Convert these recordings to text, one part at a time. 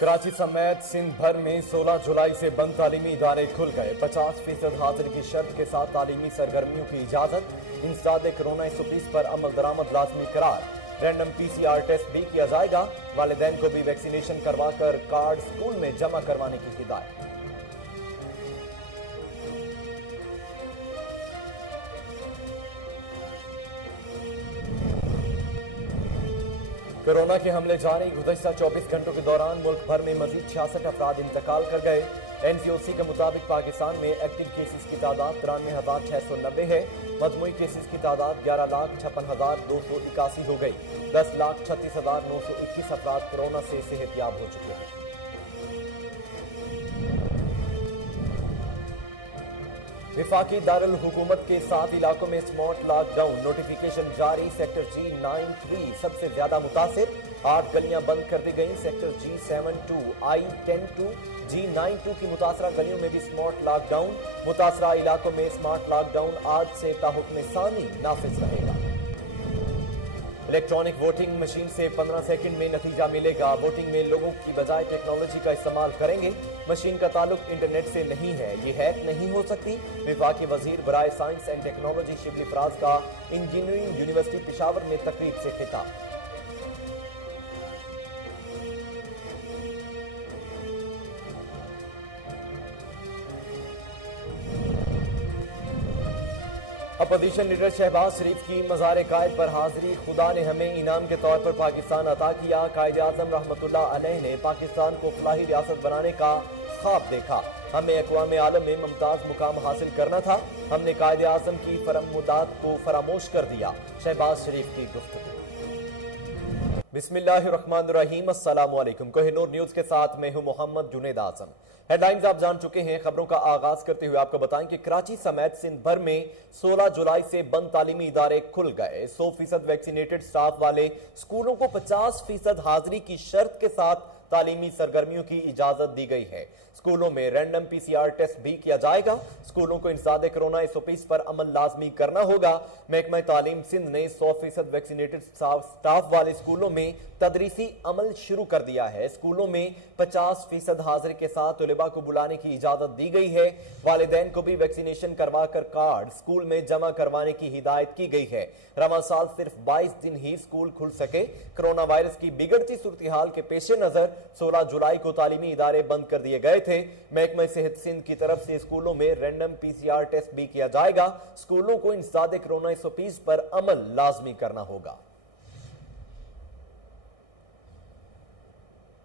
कराची समेत सिंध भर में 16 जुलाई से बंद तालीमी इदारे खुल गए। 50% हाजिरी की शर्त के साथ तालीमी सरगर्मियों की इजाजत। इंसदाद कोरोना 120 पर अमल दरामद लाजमी करार। रैंडम PCR टेस्ट भी किया जाएगा। वालिदैन को भी वैक्सीनेशन करवाकर कार्ड स्कूल में जमा करवाने की हिदायत। कोरोना के हमले जारी। गुज़श्ता 24 घंटों के दौरान मुल्क भर में मजीद 66 अफराद इंतकाल कर गए। NCOC के मुताबिक पाकिस्तान में एक्टिव केसेस की तादाद 93,690 है। मजमूई केसेस की तादाद 11,56,281 हो गई। 10,36,921 अफराद कोरोना से सेहतयाब हो चुके हैं। विफाकी दारुल हुकूमत के 7 इलाकों में स्मार्ट लॉकडाउन नोटिफिकेशन जारी। सेक्टर G93 सबसे ज्यादा मुतासिर। 8 गलियां बंद कर दी गई। सेक्टर G72, I-10-2, G92 की मुतासरा गलियों में भी स्मार्ट लॉकडाउन। मुतासरा इलाकों में स्मार्ट लॉकडाउन आज से ताहुक्म सानी नाफिज रहेगा। इलेक्ट्रॉनिक वोटिंग मशीन से 15 सेकंड में नतीजा मिलेगा। वोटिंग में लोगों की बजाय टेक्नोलॉजी का इस्तेमाल करेंगे। मशीन का ताल्लुक इंटरनेट से नहीं है, ये हैक नहीं हो सकती। विफाकी वजीर बराए science and technology Shibli Faraz का इंजीनियरिंग यूनिवर्सिटी पेशावर में तकरीब से खिताब। अपोजिशन लीडर शहबाज शरीफ की मज़ार कायद पर हाजिरी। खुदा ने हमें इनाम के तौर पर पाकिस्तान अता किया। कायद आज़म रहमतुल्लाह अलैह ने पाकिस्तान को फलाही रियासत बनाने का ख्वाब देखा। हमें अक़वाम आलम में मुमताज़ मुकाम हासिल करना था। हमने कायद आज़म की फरमुदात को फरामोश कर दिया। शहबाज शरीफ की गुफ्तगू। बिस्मिल्लाहिर्रहमानिर्रहीम। अस्सलामु अलैकुम। कोहिनूर न्यूज के साथ मैं हूं मोहम्मद जुनेद आजम। हेडलाइंस आप जान चुके हैं। खबरों का आगाज करते हुए आपको बताएं कि कराची समेत सिंध भर में 16 जुलाई से बंद तालीमी इदारे खुल गए। 100% वैक्सीनेटेड स्टाफ वाले स्कूलों को 50% हाजिरी की शर्त के साथ तालीमी सरगर्मियों की इजाजत दी गई है। स्कूलों में रैंडम PCR टेस्ट भी किया जाएगा। स्कूलों को इंसदाद कोरोना 120 पर अमल लाजमी करना होगा। महकमा तालीम सिंध ने 100% वैक्सीनेटेड स्टाफ वाले स्कूलों में तदरीसी अमल शुरू कर दिया है। स्कूलों में 50% हाजिरी के साथ तलबा को बुलाने की इजाजत दी गई है। वालिदैन को भी वैक्सीनेशन करवाकर कार्ड स्कूल में जमा करवाने की हिदायत की गई है। रवां साल सिर्फ 22 दिन ही स्कूल खुल सके। कोरोना वायरस की बिगड़ती सूरत हाल के पेश नजर 16 जुलाई को तालीमी इदारे बंद कर दिए गए थे। महकमा सेहत सिंध की तरफ से स्कूलों में रैंडम PCR टेस्ट भी किया जाएगा। स्कूलों को इंसदाद कोरोना 120 पर अमल लाजमी करना होगा।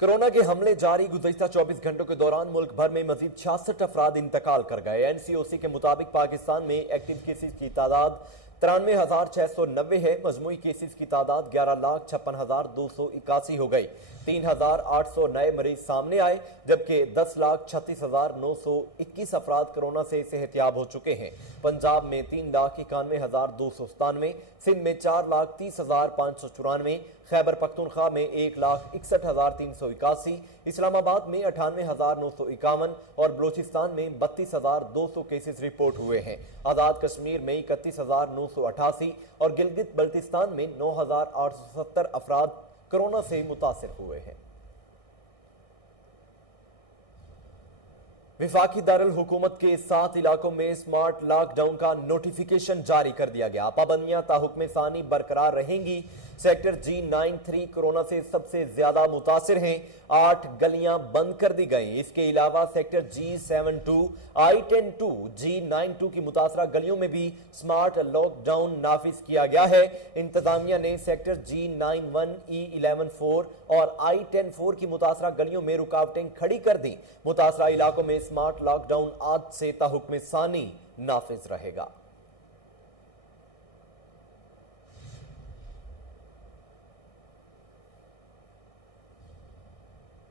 कोरोना के हमले जारी। गुज़श्ता 24 घंटों के दौरान मुल्क भर में मजीद 66 अफराद इंतकाल कर गए। NCOC के मुताबिक पाकिस्तान में एक्टिव केसेस की तादाद 93,690 है। मजमूई केसेस की तादाद 11,56,281 हो गई। 3,800 नए मरीज सामने आए, जबकि 10,36,921 अफराद कोरोना से सेहतयाब हो चुके हैं। पंजाब में 3,91,297, सिंध में 4,30,594, खैबर पख्तूनख्वा में 1,61,381, इस्लामाबाद में 98,951 और बलोचिस्तान में 32,200 केसेस रिपोर्ट हुए हैं। आजाद कश्मीर में 31,988 और गिलगित बल्तिस्तान में 9,870 अफराद कोरोना से मुतासिर हुए हैं। विफाकी दारुल हुकूमत के 7 इलाकों में स्मार्ट लॉकडाउन का नोटिफिकेशन जारी कर दिया गया। पाबंदियां ताहुक्म सानी बरकरार रहेंगी। सेक्टर G93 कोरोना से सबसे ज्यादा मुतासिर हैं। 8 गलियां बंद कर दी गई। इसके अलावा सेक्टर G72, I-10-2, G92 की मुतासरा गलियों में भी स्मार्ट लॉकडाउन नाफिज किया गया है। इंतजामिया ने सेक्टर G91, E11-4 और I-10-4 की मुतासरा गलियों में रुकावटें खड़ी कर दी। मुतासरा इलाकों में स्मार्ट लॉकडाउन आज से ताहुक्म सानी नाफिज रहेगा।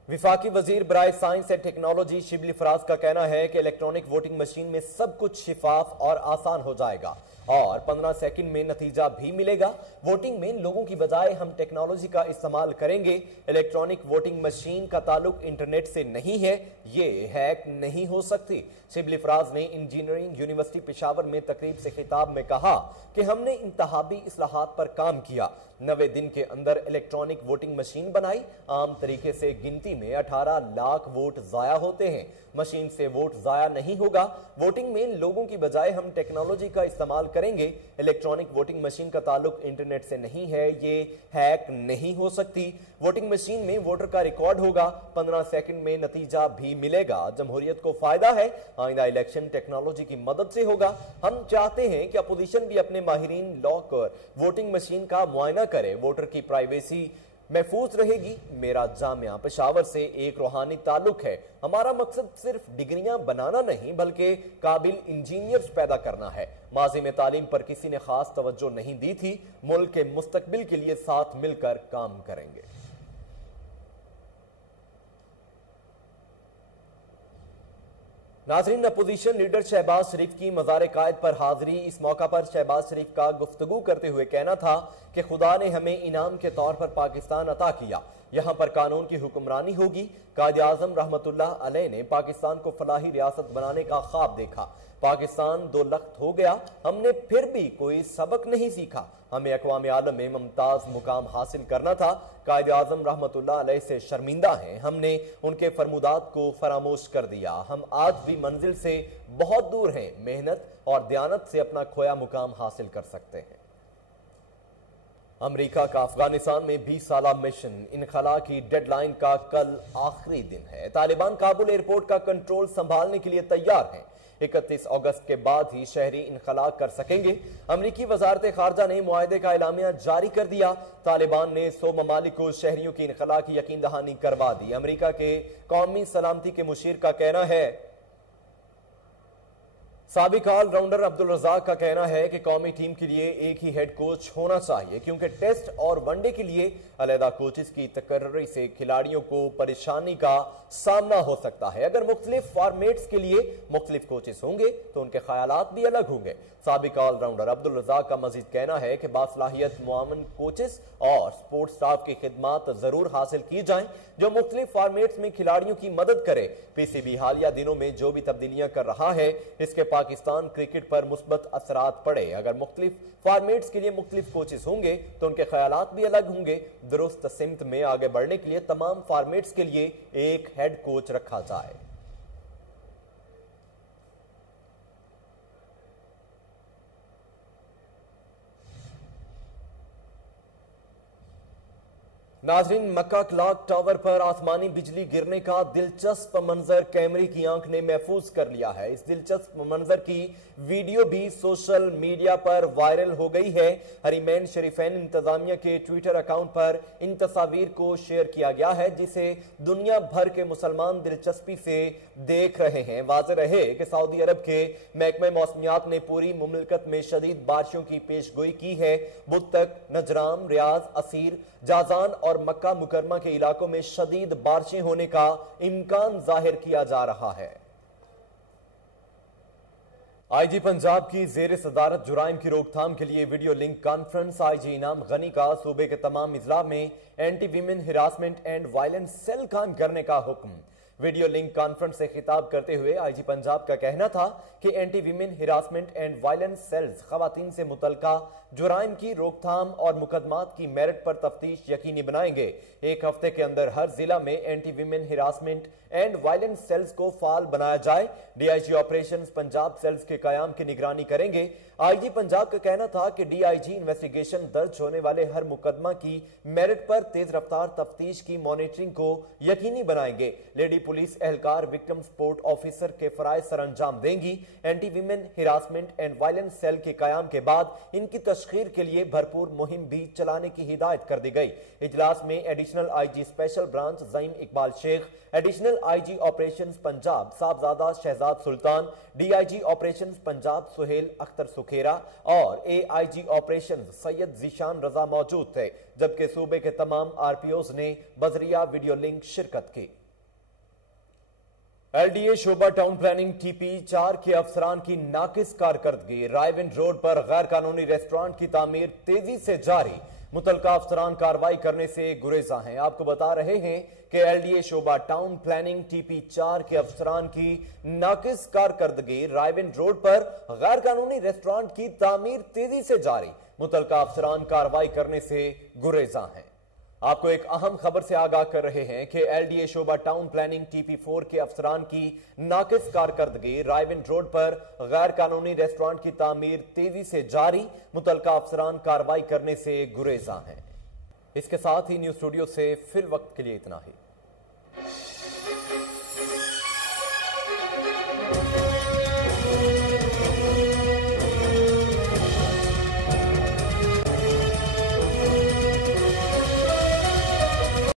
विफाकी वजीर बराए science and technology Shibli Faraz का कहना है कि इलेक्ट्रॉनिक वोटिंग मशीन में सब कुछ शिफाफ और आसान हो जाएगा और 15 सेकंड में नतीजा भी मिलेगा। वोटिंग में लोगों की बजाय हम टेक्नोलॉजी का इस्तेमाल करेंगे। इलेक्ट्रॉनिक वोटिंग मशीन का ताल्लुक इंटरनेट से नहीं है, ये हैक नहीं हो सकती। शिबली फराज ने इंजीनियरिंग यूनिवर्सिटी पेशावर में तकरीब से खिताब में कहा कि हमने इंतहाबी इस्लाहात पर काम किया। 90 दिन के अंदर इलेक्ट्रॉनिक वोटिंग मशीन बनाई। आम तरीके से गिनती में 18 लाख वोट जाया होते हैं। मशीन से वोट जाया नहीं होगा। वोटिंग में लोगों की बजाय हम टेक्नोलॉजी का इस्तेमाल करेंगे। इलेक्ट्रॉनिक वोटिंग मशीन का ताल्लुक इंटरनेट से नहीं है, ये हैक नहीं हो सकती। वोटिंग मशीन में वोटर का रिकॉर्ड होगा, 15 सेकंड में नतीजा भी मिलेगा। जमहूरियत को फायदा है। आइंदा इलेक्शन टेक्नोलॉजी की मदद से होगा। हम चाहते हैं कि अपोजिशन भी अपने माहिरीन लॉकर वोटिंग मशीन का मुआयना करे। वोटर की प्राइवेसी महफूज रहेगी। मेरा जामिया पेशावर से एक रूहानी ताल्लुक है। हमारा मकसद सिर्फ डिग्रियां बनाना नहीं बल्कि काबिल इंजीनियर्स पैदा करना है। माजी में तालीम पर किसी ने खास तवज्जो नहीं दी थी। मुल्क के मुस्तकबिल के लिए साथ मिलकर काम करेंगे। नाज़रीन, अपोजिशन लीडर शहबाज शरीफ की मज़ार कायद पर हाजिरी। इस मौका पर शहबाज शरीफ का गुफ्तगू करते हुए कहना था कि खुदा ने हमें इनाम के तौर पर पाकिस्तान अता किया, यहाँ पर कानून की हुक्मरानी होगी। कायद आज़म रहमतुल्लाह अलैह ने पाकिस्तान को फलाही रियासत बनाने का ख्वाब देखा। पाकिस्तान दो लख्त हो गया, हमने फिर भी कोई सबक नहीं सीखा। हमें अक़वाम आलम में मुमताज मुकाम हासिल करना था। कायद आज़म रहमतुल्लाह अलैह से शर्मिंदा हैं। हमने उनके फरमुदात को फरामोश कर दिया। हम आज भी मंजिल से बहुत दूर हैं। मेहनत और दयानत से अपना खोया मुकाम हासिल कर सकते हैं। अमेरिका का अफगानिस्तान में 20 साला मिशन इनखला की डेडलाइन का कल आखिरी दिन है। तालिबान काबुल एयरपोर्ट का कंट्रोल संभालने के लिए तैयार हैं। 31 अगस्त के बाद ही शहरी इनखला कर सकेंगे। अमरीकी वजारत खारजा ने मुआहदे का एलामिया जारी कर दिया। तालिबान ने 100 ममालिक को शहरियों की इनखला की यकीन दहानी करवा दी। अमरीका के कौमी सलामती के मुशीर का कहना है, साबिक ऑल राउंडर अब्दुल रज़ाक का कहना है कि कौमी टीम के लिए एक ही हेड कोच होना चाहिए, क्योंकि टेस्ट और वनडे के लिए अलहदा कोचेस की तकर्री से खिलाड़ियों को परेशानी का सामना हो सकता है। अगर मुख्तलिफ फॉर्मेट्स के लिए मुख्तलिफ कोचेस होंगे तो उनके ख्यालात भी अलग होंगे। साबिक ऑल राउंडर अब्दुल रज़ाक का मजीद कहना है कि बासलाहियत मुआवन कोचेस और स्पोर्ट्स स्टाफ की खिदमात जरूर हासिल की जाएं जो मुख्तलिफ फॉर्मेट्स में खिलाड़ियों की मदद करे। पीसीबी हालिया दिनों में जो भी तब्दीलियां कर रहा है, इसके पाकिस्तान क्रिकेट पर मुस्बत असरात पड़े। अगर मुख्तलिफ फॉर्मेट्स के लिए मुख्तलिफ कोचेस होंगे तो उनके ख्यालात भी अलग होंगे। दुरुस्त सिमत में आगे बढ़ने के लिए तमाम फॉर्मेट्स के लिए एक हेड कोच रखा जाए। नाजरीन, मक्का क्लॉक टावर पर आसमानी बिजली गिरने का दिलचस्प मंजर कैमरे की आंख ने महफूज कर लिया है। इस दिलचस्प मंजर की वीडियो भी सोशल मीडिया पर वायरल हो गई है। हरीमैन शरीफैन इंतजामिया के ट्विटर अकाउंट पर इन तस्वीर को शेयर किया गया है, जिसे दुनिया भर के मुसलमान दिलचस्पी से देख रहे हैं। वाज़ेह रहे कि सऊदी अरब के महकमे मौसमियात ने पूरी मुमलिकत में शदीद बारिशों की पेशगोई की है। बुध तक नजराम, रियाज, असीर, जाजान और मक्का मुकरमा के इलाकों में शदीद बारिशें होने का इम्कान जाहिर किया जा रहा है। आईजी पंजाब की जेर सदारत जुराइम की रोकथाम के लिए वीडियो लिंक कॉन्फ्रेंस। आईजी इनाम गनी का सूबे के तमाम इजला में anti women harassment and violence cell कायम करने का हुक्म। वीडियो लिंक कॉन्फ्रेंस से खिताब करते हुए आईजी पंजाब का कहना था कि anti women harassment and violence cells खवातीन से मुतल्लिका जुराइम की रोकथाम और मुकदमात की मेरिट पर तफ्तीश यकीनी बनाएंगे। एक हफ्ते के अंदर हर जिला में anti women harassment and violence cells को फाल बनाया जाए। डीआईजी ऑपरेशंस पंजाब सेल्स के कयाम की निगरानी करेंगे। आईजी पंजाब का कहना था कि डीआईजी इन्वेस्टिगेशन दर्ज होने वाले हर मुकदमा की मेरिट पर तेज रफ्तार तफ्तीश की मॉनिटरिंग को यकीनी बनाएंगे। लेडी पुलिस एहलकार विक्टिम सपोर्ट ऑफिसर के फराइज सर अंजाम देंगी। Anti women harassment and violence cell के कयाम के बाद इनकी तशखीर के लिए भरपूर मुहिम भी चलाने की हिदायत कर दी गई। इजलास में additional IG special branch Zaeem Iqbal Sheikh, additional IG operations Punjab Sahibzada Shahzad Sultan, DIG operations Punjab Suhail Akhtar Sukhera और एआईजी ऑपरेशंस सैयद जीशान रजा मौजूद थे, जबकि सूबे के तमाम आरपीओज ने बजरिया वीडियो लिंक शिरकत की। एलडीए शोबा टाउन प्लानिंग टीपी 4 के अफसरान की नाकिस कारकर्दगी। रायविंड रोड पर गैर कानूनी रेस्टोरेंट की तामीर तेजी से जारी। मुतलका अफसरान कार्रवाई करने से गुरेजा हैं। आपको बता रहे हैं कि एलडीए शोबा टाउन प्लानिंग टीपी 4 के अफसरान की नाकिस कारकर्दगी। रायविंड रोड पर गैर कानूनी रेस्टोरेंट की तामीर तेजी से जारी। मुतलका अफसरान कार्रवाई करने से गुरेज़ां हैं। आपको एक अहम खबर से आगाह कर रहे हैं कि LDA शोबा टाउन प्लानिंग TP4 के अफसरान की नाकिस कारकर्दगी रायविंड रोड पर गैर कानूनी रेस्टोरेंट की तामीर तेजी से जारी, मुतलका अफसरान कार्रवाई करने से गुरेज़ां हैं। इसके साथ ही न्यूज़ स्टूडियो से फिल वक्त के लिए इतना ही।